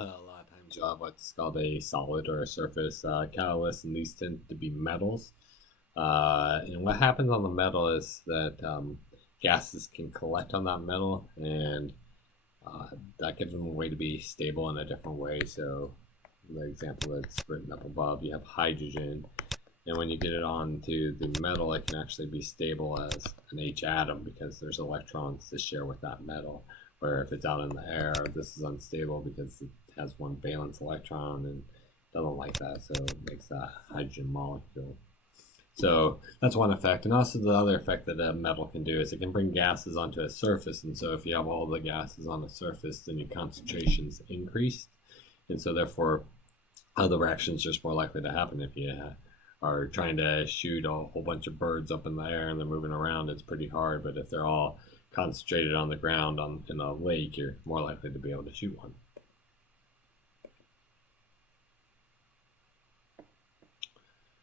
A lot of times you'll have what's called a solid or a surface catalyst, and these tend to be metals. And what happens on the metal is that gases can collect on that metal, and that gives them a way to be stable in a different way. So, the example that's written up above, you have hydrogen, and when you get it onto the metal, it can actually be stable as an H atom because there's electrons to share with that metal. Where if it's out in the air, this is unstable because it has one valence electron and doesn't like that, so it makes that hydrogen molecule. So that's one effect. And also the other effect that a metal can do is it can bring gases onto a surface. And so if you have all the gases on the surface, then your concentrations increase. And so therefore, the reaction's just more likely to happen if you are trying to shoot a whole bunch of birds up in the air and they're moving around. It's pretty hard. But if they're all concentrated on the ground in a lake, you're more likely to be able to shoot one.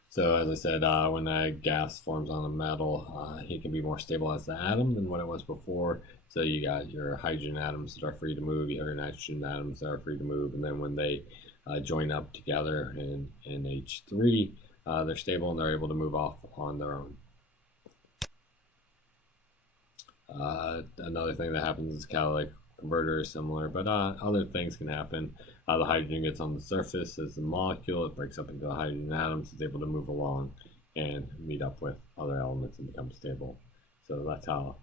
So as I said, when a gas forms on a metal, it can be more stable as the atom than what it was before. So you got your hydrogen atoms that are free to move, you have your nitrogen atoms that are free to move, and then when they join up together in H3, they're stable and they're able to move off on their own. Another thing that happens is catalytic converter is similar, but other things can happen. The hydrogen gets on the surface as a molecule, it breaks up into the hydrogen atoms, it's able to move along and meet up with other elements and become stable. So that's how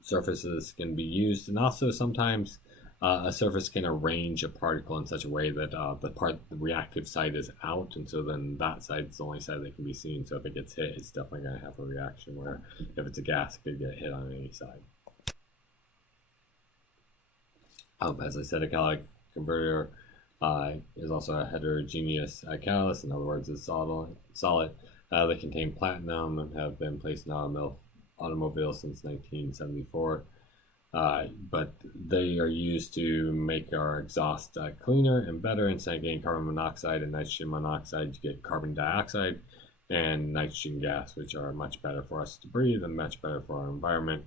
surfaces can be used. And also sometimes a surface can arrange a particle in such a way that the reactive side is out, and so then that side is the only side that can be seen. So if it gets hit, it's definitely going to have a reaction, where if it's a gas, it could get hit on any side. As I said, a catalytic converter is also a heterogeneous catalyst. In other words, it's solid. They contain platinum and have been placed in automobiles since 1974. But they are used to make our exhaust cleaner and better. Instead of getting carbon monoxide and nitrogen monoxide, you get carbon dioxide and nitrogen gas, which are much better for us to breathe and much better for our environment.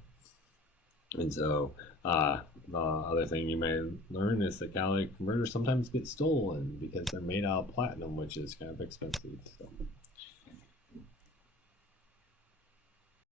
And so the other thing you may learn is that catalytic converters sometimes get stolen because they're made out of platinum, which is kind of expensive. So.